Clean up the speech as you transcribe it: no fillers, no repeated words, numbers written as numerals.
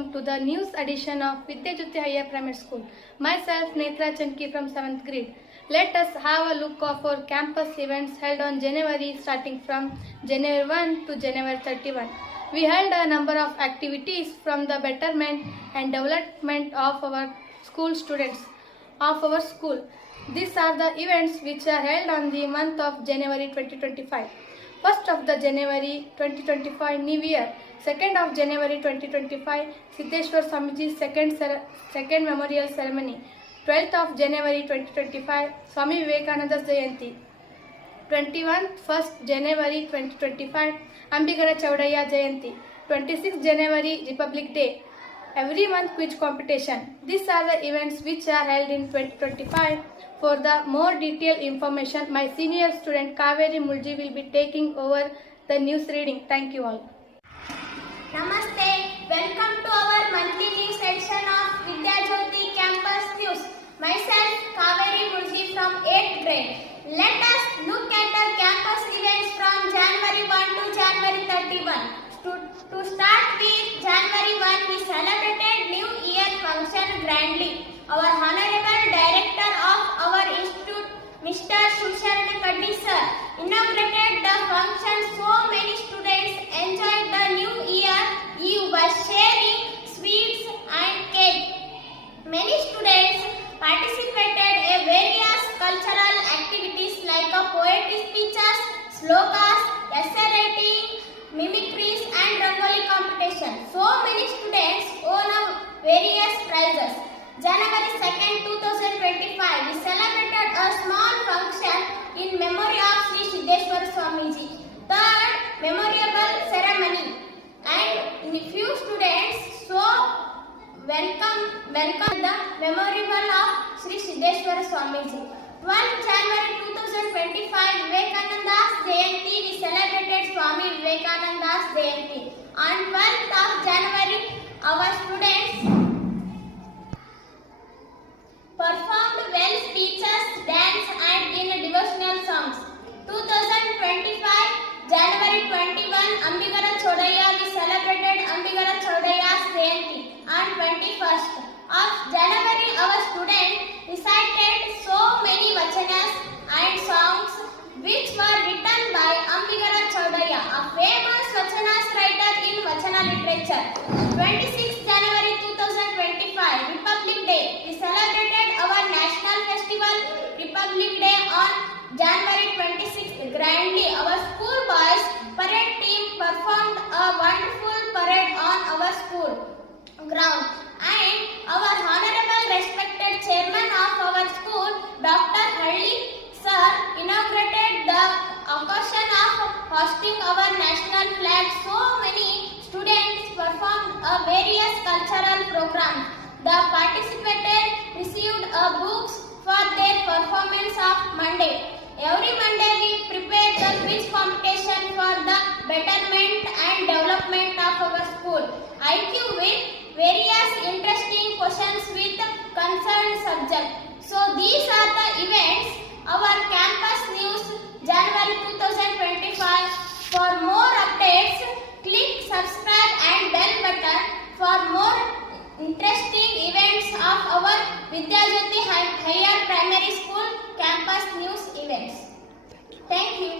welcome to the news edition of Vidyajyoti Higher Primary School. Myself Netra Chanki from 7th grade. Let us have a look of our campus events held on January starting from January 1 to January 31. We held a number of activities from the betterment and development of our school students of our school. These are the events which are held on the month of January 2025. 1st of the January 2025 New Year. 2nd of January 2025 Siddheshwar Swamiji's second memorial ceremony. 12th of January 2025 Swami Vivekananda's Jayanti. 21st January 2025 Ambigara Chaudaya Jayanti. 26th January Republic Day. Every month quiz competition. These are the events which are held in 2025. For the more detailed information, my senior student Kaveri Mulji will be taking over the news reading. Thank you all. Namaste. Welcome to our monthly news edition of Vidyajyoti Campus News. Myself Kaveri Mulji from 8th grade. Let us look at the campus events from January 1 to January 31. To start with January 1, we celebrated New Year function grandly. Our Honorable Director of our institute, Mr. Shusharna Kaddi sir, inaugurated the function. So many students enjoyed the New Year Eve by sharing sweets and cake. Many students participated in various cultural activities like poetry speeches, slokas, essay writing, mimicries and rangoli competition. So many students won various prizes. January 2nd, 2025, we celebrated a small function in memory of Sri Siddheshwar Swamiji. Third, memorable ceremony. And few students welcome the memorable of Sri Siddheshwar Swamiji. 12th January 2025, Vivekananda's Jayanti, we celebrated Swami Vivekananda's Jayanti. On 12th of January, our students performed well speeches, dance and in devotional songs. 2025 January 21, Ambigara Chaudaya, we celebrated Ambigara Chaudaya's Jayanti. On 21st of January, our students recited so many vachanas and songs which were written by Ambigara Chaudaya, a famous vachanas writer in vachana literature. 26th January 2025, Republic Day. We celebrated our national festival, Republic Day, on January 26th grandly. Our school boys parade team performed a wonderful parade on our school ground. And our honorable respected chairman of our school, Dr. Halli sir, inaugurated the occasion of hosting our national flag. So many students performed various cultural programs. The participated received books for their performance of Monday. Every Monday we prepared the quiz competition for the betterment and development of our school. IQ with various interesting questions with concerned subject. So these are the events, our campus news, January 2025. For more updates, click subscribe and bell button for more interesting events of our Vidyajyoti Higher Primary School campus news events. Thank you.